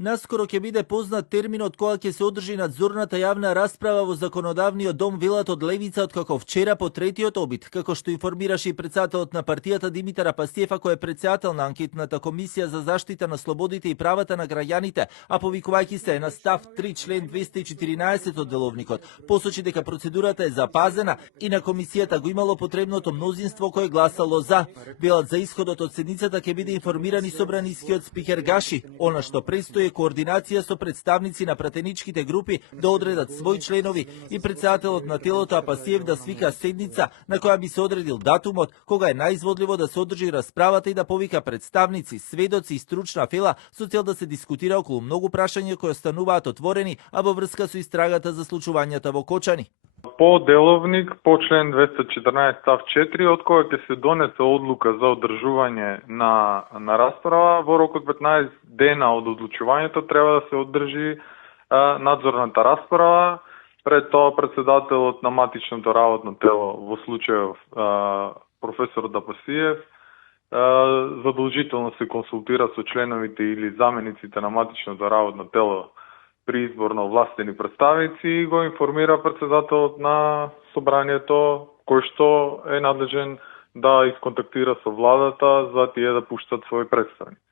Наскоро ќе биде познат терминот кога ќе се одржи надзорната јавна расправа во законодавниот дом, велат од левица, откако вчера по третиот обид, како што информираше и председателот на партијата Димитар Апастиев, кој е председател на анкетната комисија за заштита на слободите и правата на граѓаните, а повикувајќи се на став 3 член 214 од деловникот, посочи дека процедурата е запазена и на комисијата го имало потребното мнозинство кој гласало за. Велат за исходот од седницата ќе биде информиран и собранискиот спикер Гаши. Она што престои координација со представници на пратеничките групи да одредат своји членови и председателот на телото Апастиев да свика седница на која би се одредил датумот кога е најизводливо да се одржи расправата и да повика представници, сведоци и стручна фела со цел да се дискутира околу многу прашања кои остануваат отворени, а во врска со истрагата за случувањата во Кочани. По деловник, по член 214 став 4, од која ќе се донесе одлука за одржување на расправа, во рок од 15 дена од одлучувањето треба да се одржи надзорната расправа. Пред тоа председателот на матичното работно тело, во случајов професор Апастиев, задолжително се консултира со членовите или замениците на матичното работно тело при избор на овластени представници и го информира председателот на собранието, кој што е надлежен да исконтактира со владата за тие да пуштат своји представници.